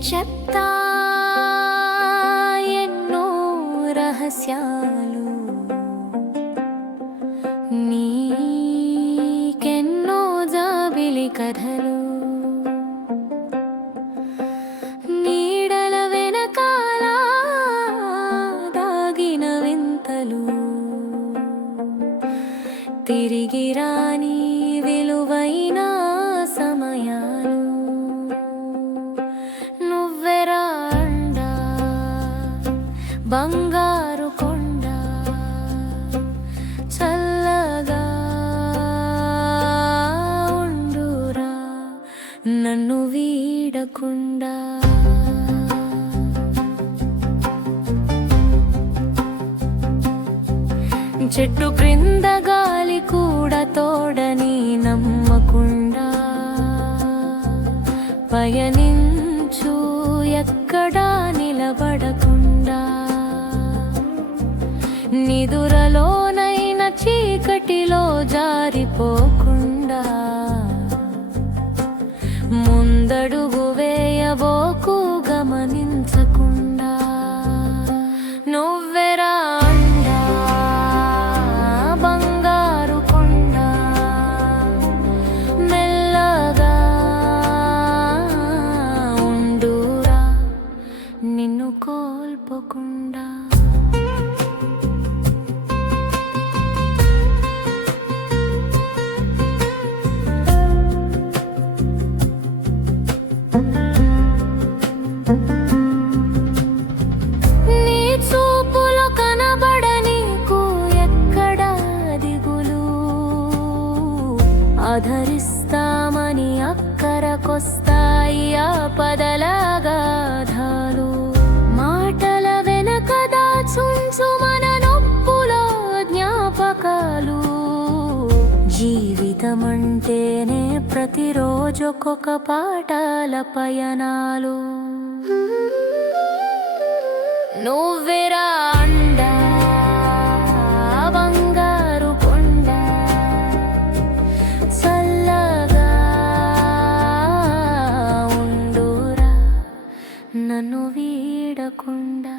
చెప్తా ఎన్నో రహస్యాలు. నీకెన్నో జాబిలి కథలు. నీడల వెనకాల దాగిన వింతలు. తిరిగి రాని బంగారు కొండ చల్లగా ఉండురా నన్ను వీడకుండా. చెట్టు క్రింద గాలి కూడా తోడని నమ్మకుండా పయనించు ఎక్కడ నిదురలోనైన చీకటిలో జారిపోకుండా నీ చూపులు కనబడనీకు ఎక్కడ దిగులు? ఆధరిస్తామని అక్కరకొస్తాయి ఆ పదలగాధాలు మాటల పాటల పయనాలు. నువ్వెరా అండ బంగారు కొండ చల్లగా ఉండురా నన్ను వీడకుండా.